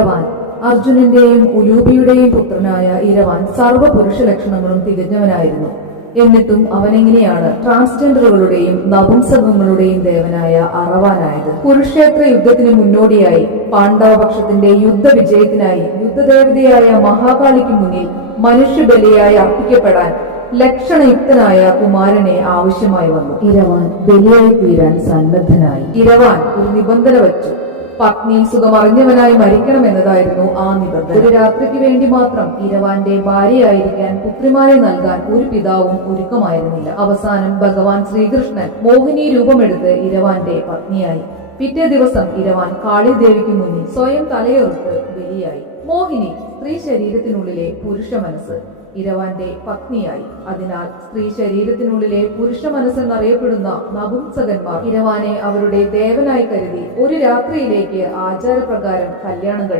ഇരവാൻ അർജുനന്റെയും ഉലൂപിയുടെയും പുത്രനായ ഇരവാൻ സർവ്വ പുരുഷ ലക്ഷണങ്ങളും തികഞ്ഞവനായിരുന്നു. എന്നിട്ടും അവനെങ്ങനെയാണ് ട്രാൻസ്ജെൻഡറുകളുടെയും നപുംസകങ്ങളുടെയും ദേവനായ അറവാനായത്? കുരുക്ഷേത്ര യുദ്ധത്തിന് മുന്നോടിയായി പാണ്ഡവപക്ഷത്തിന്റെ യുദ്ധവിജയത്തിനായി യുദ്ധദേവതയായ മഹാകാളിക്ക് മുന്നിൽ മനുഷ്യബലിയായി അർപ്പിക്കപ്പെടാൻ ലക്ഷണയുക്തനായ കുമാരനെ ആവശ്യമായി വന്നു. ഇരവാൻ ബലിയായി തീരാൻ സന്നദ്ധനായി. ഇരവാൻ ഒരു നിബന്ധന വച്ചു. പത്നി സുഖമറിഞ്ഞവനായി മരിക്കണമെന്നതായിരുന്നു ആ നിബന്ധന. ഒരു രാത്രിക്ക് വേണ്ടി മാത്രം ഇരവാന്റെ ഭാര്യയായിരിക്കാൻ പുത്രിമാരെ നൽകാൻ ഒരു പിതാവും ഒരുക്കമായിരുന്നില്ല. അവസാനം ഭഗവാൻ ശ്രീകൃഷ്ണൻ മോഹിനി രൂപമെടുത്ത് ഇരവാന്റെ പത്നിയായി. പിറ്റേ ദിവസം ഇരവാൻ കാളിദേവിക്ക് മുന്നിൽ സ്വയം തലയൊറുത്ത് ബലിയായി. മോഹിനി സ്ത്രീ ശരീരത്തിനുള്ളിലെ പുരുഷ മനസ്സ് ഇരവാന്റെ പത്നിയായി. അതിനാൽ സ്ത്രീ ശരീരത്തിനുള്ളിലെ പുരുഷ മനസ്സെന്നറിയപ്പെടുന്ന നപുംസകന്മാർ ഇരവാനെ അവരുടെ ദേവനായി കരുതി ഒരു രാത്രിയിലേക്ക് ആചാരപ്രകാരം കല്യാണം കഴിച്ചു.